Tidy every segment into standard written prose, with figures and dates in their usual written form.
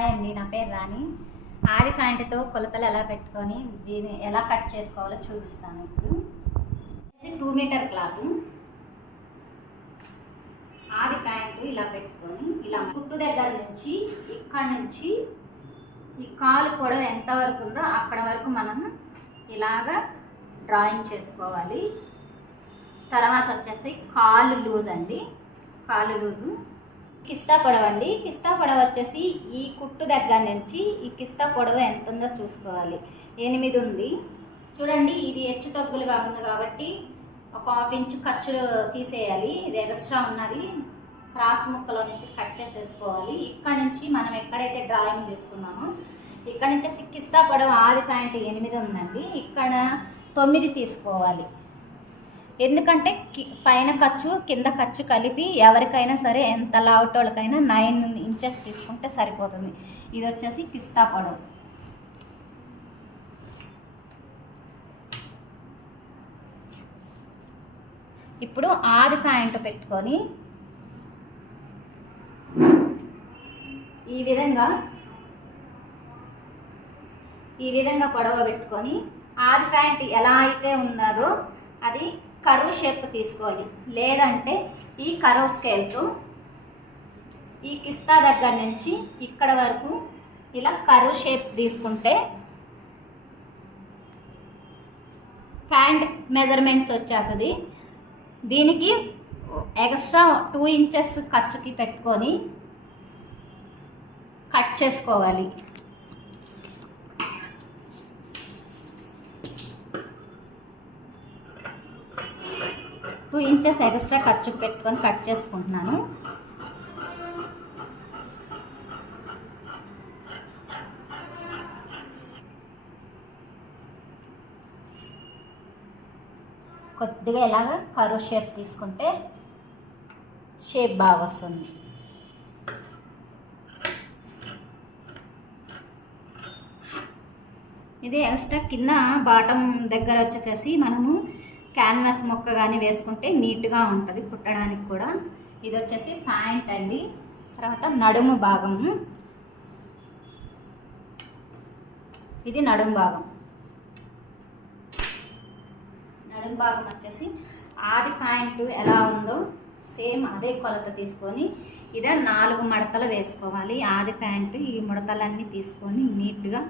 Hi అండి, నా పేరు రాణి. ఆది ప్యాంటుతో కొలతలు ఎలా పెట్టుకొని దీన్ని ఎలా కట్ చేసుకోవాలో చూపిస్తాను. ఇప్పుడు 2 మీటర్ క్లాత్ ఆది ప్యాంటు ఇలా పెట్టుకొని ఇలా కుట్టు దగ్గర నుంచి ఇక్కడ నుంచి ఈ కాలు పొడవు ఎంతవరకు ఉందో అక్కడ వరకు మనం ఇలాగా డ్రాయింగ్ చేసుకోవాలి. తర్వాత వచ్చేసి కాలు లూజ్ అండి, కాలు లూజు. కిస్తా పొడవు అండి, కిస్తా పొడవు వచ్చేసి ఈ కుట్టు దగ్గర నుంచి ఈ కిస్తా పొడవు ఎంత ఉందో చూసుకోవాలి. 8 ఉంది చూడండి. ఇది హెచ్చు తగ్గులుగా ఉంది కాబట్టి ఒక 1/2 ఇంచు ఖర్చు తీసేయాలి. ఇది ఎక్స్ట్రా ఉన్నది క్రాస్ ముక్కలో నుంచి కట్ చేసేసుకోవాలి. ఇక్కడ నుంచి మనం ఎక్కడైతే డ్రాయింగ్ తీసుకున్నామో ఇక్కడ నుంచి కిస్తా పొడవు ఆది ప్యాంట్ 8 ఉందండి, ఇక్కడ 9 తీసుకోవాలి. ఎందుకంటే పైన ఖర్చు కింద ఖర్చు కలిపి ఎవరికైనా సరే ఎంత లావుటోళ్ళకైనా 9 ఇంచెస్ తీసుకుంటే సరిపోతుంది. ఇది వచ్చేసి కిస్తా పొడవు. ఇప్పుడు ఆది ప్యాంట్ పెట్టుకొని ఈ విధంగా పొడవు పెట్టుకొని ఆది ప్యాంట్ ఎలా అయితే ఉన్నదో అది కర్వ్ షేప్ తీసుకోవాలి. లేదంటే ఈ కర్వ్ స్కేల్తో ఈ కిస్తా దగ్గర నుంచి ఇక్కడ వరకు ఇలా కర్వ్ షేప్ తీసుకుంటే ప్యాంట్ మెజర్మెంట్స్ వచ్చేస్తుంది. దీనికి ఎక్స్ట్రా 2 ఇంచెస్ ఖర్చుకి పెట్టుకొని కట్ చేసుకోవాలి. టూ ఇంచెస్ ఎక్స్ట్రా ఖర్చుకు పెట్టుకొని కట్ చేసుకుంటున్నాను. కొద్దిగా ఇలాగ కర్వ్ షేప్ తీసుకుంటే షేప్ బాగా వస్తుంది. ఇది ఎక్స్ట్రా కింద బాటమ్ దగ్గర వచ్చేసేసి మనము క్యాన్వాస్ మొక్క కానీ వేసుకుంటే నీట్గా ఉంటుంది కుట్టడానికి కూడా. ఇది వచ్చేసి ప్యాంట్ అండి. తర్వాత నడుము భాగము, ఇది నడుము భాగం. నడుము భాగం వచ్చేసి ఆది ప్యాంటు ఎలా ఉందో సేమ్ అదే కొలత తీసుకొని ఇదే 4 మడతలు వేసుకోవాలి. ఆది ప్యాంటు ఈ ముడతలన్నీ తీసుకొని నీట్గా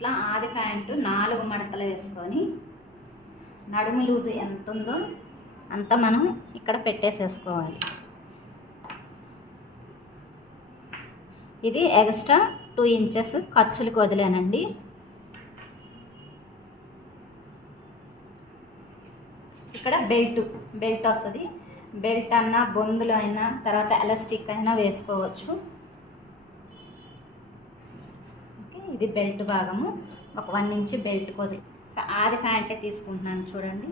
ఇట్లా ఆది ప్యాంటు 4 మడతలు వేసుకొని నడుము లూజు ఎంత ఉందో అంత మనం ఇక్కడ పెట్టేసేసుకోవాలి. ఇది ఎక్స్ట్రా 2 ఇంచెస్ ఖర్చులకు వదిలేనండి. ఇక్కడ బెల్ట్ వస్తుంది. బెల్ట్ అన్నా బొందులు అయినా తర్వాత ఎలాస్టిక్ అయినా వేసుకోవచ్చు. ఇది బెల్ట్ భాగము. ఒక 1 ఇంచ్ బెల్ట్ వదిలి ఆది ప్యాంటే తీసుకుంటున్నాను చూడండి.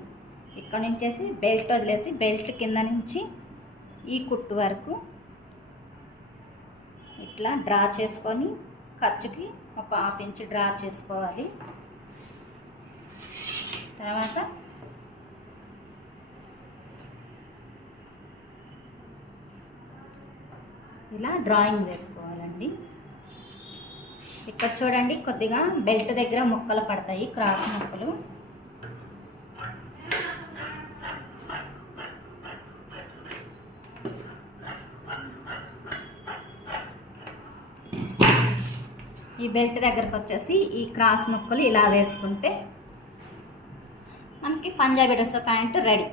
ఇక్కడ నుంచేసి బెల్ట్ వదిలేసి బెల్ట్ కింద నుంచి ఈ కుట్టు వరకు ఇట్లా డ్రా చేసుకొని ఖర్చుకి ఒక 1/2 ఇంచ్ డ్రా చేసుకోవాలి. తర్వాత ఇలా డ్రాయింగ్ వేసుకోవాలండి. ఇక్కడ చూడండి కొద్దిగా బెల్ట్ దగ్గర ముక్కలు పడతాయి, క్రాస్ ముక్కలు. ఈ బెల్ట్ దగ్గరకు వచ్చేసి ఈ క్రాస్ ముక్కలు ఇలా వేసుకుంటే మనకి పంజాబీ డ్రెస్ ప్యాంట్ రెడీ.